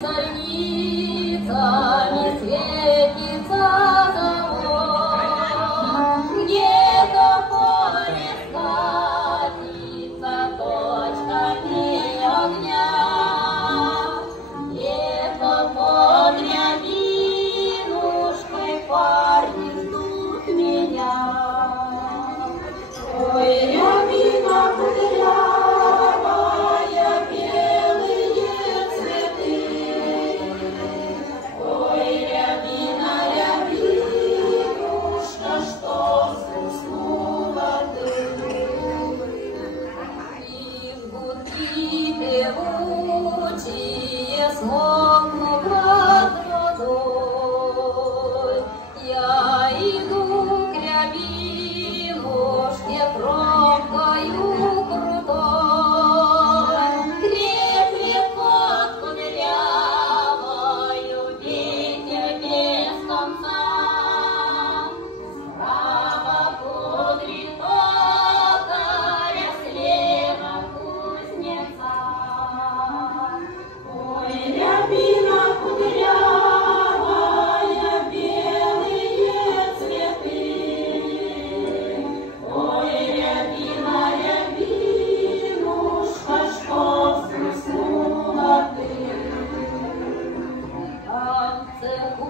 Зорницами светится завод, где-то поле скатится точками огня. Где-то под рябинушкой парни ждут меня. Ой, рябина кудрявая, белые цветы. Ой, рябина, рябинушка, что взгрустнула ты. И в гудки певучие смолкнув над водой, я иду к рябинушке пробкою крутой. Крепнет под кудрявою ветер без конца, справа кудрит токаря, слева кузнеца. Ой, рябина кудрявая, белые цветы. Ой, рябина, рябинушка, что взгрустнула ты. Там в цеху